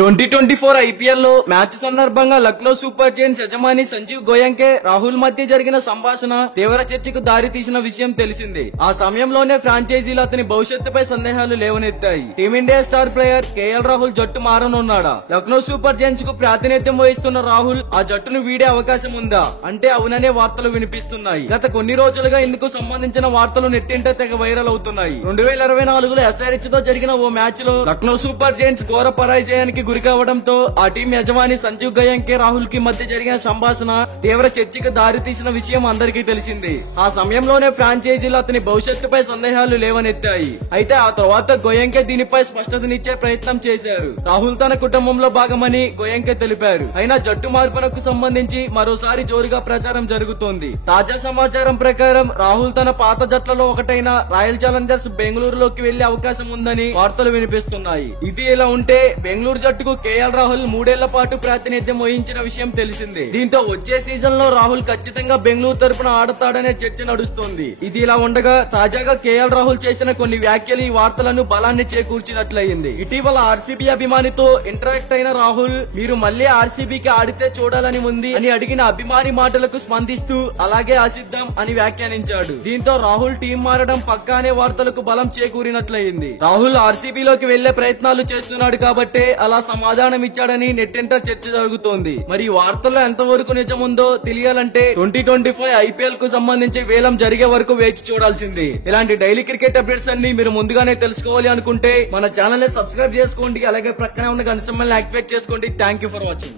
2024 IPL లో match సందర్భంగా Lucknow super Giants యజమాని సంజీవ్ గోయంకే రాహుల్ మధ్య జరిగిన సంభాషణ తీవ్ర చర్చకు దారి తీసిన విషయం తెలిసిందే. ఆ సమయంలోనే ఫ్రాంచైజీలు అతని భవిష్యత్తుపై సందేహాలు లేవనెత్తాయి. Team India star player KL Rahul జట్టు మారనున్నాడా? లక్నో సూపర్ జైంట్స్ కు ప్రాతినిధ్యం వహిస్తున్న రాహుల్ ఆ జట్టును వీడే అవకాశం ఉందా అంటే అవుననే వార్తలు వినిపిస్తున్నాయి. గత కొన్ని రోజులుగా ఇందుకు సంబంధించిన వార్తలు నెట్టింట తెగ వైరల్ అవుతున్నాయి. 2024లో ఎస్ఆర్హెచ్ తో జరిగిన ఓ మ్యాచ్ లో లక్నో సూపర్ జైంట్స్ ఘోర పరాజయానికి గురి కావడంతో ఆ టీం యజమాని సంజీవ్ గోయంకే రాహుల్ కి మధ్య జరిగిన సంభాషణ తీవ్ర చర్చకు దారి తీసిన విషయం అందరికీ తెలిసింది. ఆ సమయంలోనే ఫ్రాంచైజీలు అతని భవిష్యత్తుపై సందేహాలు లేవనెత్తాయి. అయితే ఆ తర్వాత గోయంకే దీనిపై స్పష్టతనిచ్చే ప్రయత్నం చేశారు. రాహుల్ తన కుటుంబంలో భాగమని గోయంకే తెలిపారు. అయినా జట్టు మార్పునకు సంబంధించి మరోసారి జోరుగా ప్రచారం జరుగుతోంది. తాజా సమాచారం ప్రకారం రాహుల్ తన పాత జట్లలో ఒకటైన రాయల్ ఛాలెంజర్స్ బెంగళూరులోకి వెళ్లే అవకాశం ఉందని వార్తలు వినిపిస్తున్నాయి. ఇది ఇలా ఉంటే బెంగళూరు జట్టుకు కేఎల్ రాహుల్ 3 ఏళ్ల పాటు ప్రాతినిధ్యం వహించిన విషయం తెలిసిందే. దీంతో వచ్చే సీజన్ లో రాహుల్ ఖచ్చితంగా బెంగళూరు తరపున ఆడతాడనే చర్చ నడుస్తోంది. ఇది ఇలా ఉండగా తాజాగా కేఎల్ రాహుల్ చేసిన కొన్ని వ్యాఖ్యలు ఈ వార్తలను బలాన్ని చేకూర్చినట్లయింది. ఇటీవల ఆర్సీబీ అభిమానితో ఇంటరాక్ట్ అయిన రాహుల్ మీరు మళ్లీ ఆర్సీబీకి ఆడితే చూడాలని ఉంది అని అడిగిన అభిమాని మాటలకు స్పందిస్తూ అలాగే ఆశిద్దాం అని వ్యాఖ్యానించాడు. దీంతో రాహుల్ టీం మారడం పక్కా అనే వార్తలకు బలం చేకూరినట్లయింది. రాహుల్ ఆర్సీబీలోకి వెళ్లే ప్రయత్నాలు చేస్తున్నాడు కాబట్టే అలా సమాధానం ఇచ్చాడని నెట్టింట చర్చ జరుగుతోంది. మరి ఈ వార్తల్లో ఎంతవరకు నిజముందో తెలియాలంటే 2025 ఐపీఎల్ కు సంబంధించి వేలం జరిగే వరకు వేచి చూడాల్సింది. ఇలాంటి డైలీ క్రికెట్ అప్డేట్స్ అన్ని మీరు ముందుగానే తెలుసుకోవాలి అనుకుంటే మన ఛానల్ ని సబ్స్క్రైబ్ చేసుకోండి. అలాగే ప్రక్కనే ఉన్న గంట సింబల్ ని యాక్టివేట్ చేసుకోండి. Thank you for watching.